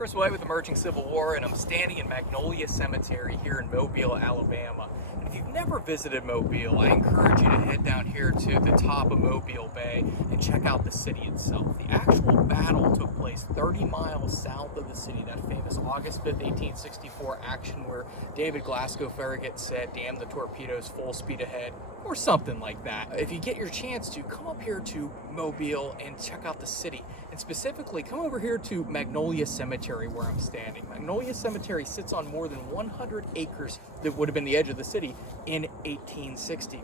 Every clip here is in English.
Kris White with Emerging Civil War, and I'm standing in Magnolia Cemetery here in Mobile, Alabama. And if you've never visited Mobile, I encourage you to head down here to the top of Mobile Bay and check out the city itself. The actual battle took place 30 miles south of the city, that famous August 5th, 1864 action where David Glasgow Farragut said, "Damn the torpedoes, full speed ahead," or something like that. If you get your chance to, come up here to Mobile and check out the city. And specifically, come over here to Magnolia Cemetery where I'm standing. Magnolia Cemetery sits on more than 100 acres that would have been the edge of the city in 1860.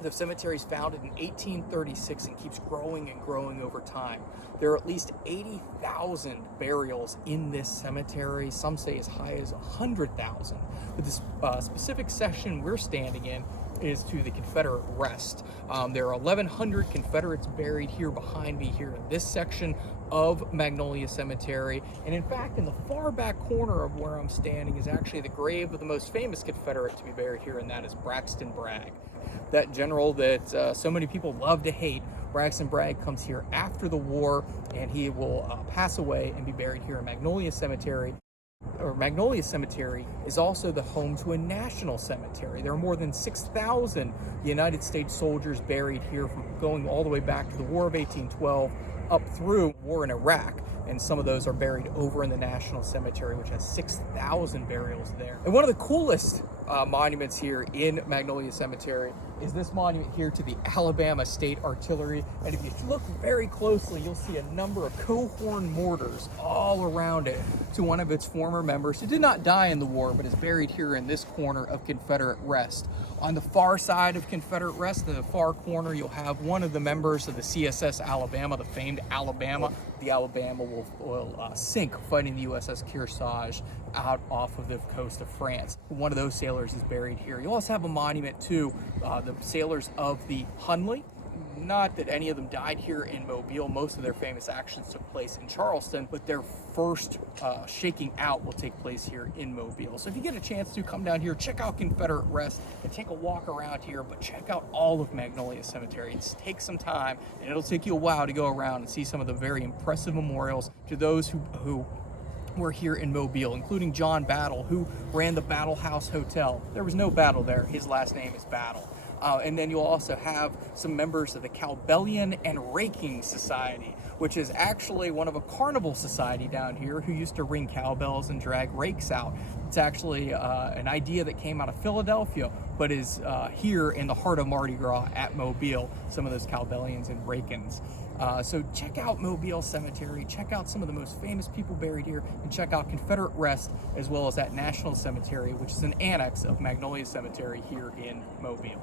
The cemetery is founded in 1836 and keeps growing and growing over time. There are at least 80,000 burials in this cemetery. Some say as high as 100,000. But this specific section we're standing in is to the Confederate rest. There are 1,100 Confederates buried here behind me here in this section of Magnolia Cemetery. And in fact, in the far back corner of where I'm standing is actually the grave of the most famous Confederate to be buried here, and that is Braxton Bragg. That general that so many people love to hate. Braxton Bragg comes here after the war, and he will pass away and be buried here in Magnolia Cemetery. Magnolia Cemetery is also the home to a national cemetery. There are more than 6,000 United States soldiers buried here, from going all the way back to the War of 1812 up through war in Iraq. And some of those are buried over in the National Cemetery, which has 6,000 burials there. And one of the coolest monuments here in Magnolia Cemetery is this monument here to the Alabama State Artillery. And if you look very closely, you'll see a number of Coehorn mortars all around it to one of its former members who did not die in the war, but is buried here in this corner of Confederate rest. On the far side of Confederate rest, in the far corner, you'll have one of the members of the CSS Alabama, the famed Alabama. The Alabama will sink fighting the USS Kearsarge out off of the coast of France. One of those sailors is buried here. You also have a monument to the sailors of the Hunley. Not that any of them died here in Mobile. Most of their famous actions took place in Charleston, but their first shaking out will take place here in Mobile. So if you get a chance to come down here, check out Confederate Rest and take a walk around here, but check out all of Magnolia Cemetery. Take some time, and it'll take you a while to go around and see some of the very impressive memorials to those who were here in Mobile, including John Battle, who ran the Battle House Hotel. There was no battle there. His last name is Battle. And then you'll also have some members of the Cowbellion and Raking Society, which is actually one of a carnival society down here who used to ring cowbells and drag rakes out. It's actually an idea that came out of Philadelphia, but is here in the heart of Mardi Gras at Mobile, some of those Cowbellions and Rakins. So check out Mobile Cemetery, check out some of the most famous people buried here, and check out Confederate Rest, as well as that National Cemetery, which is an annex of Magnolia Cemetery here in Mobile.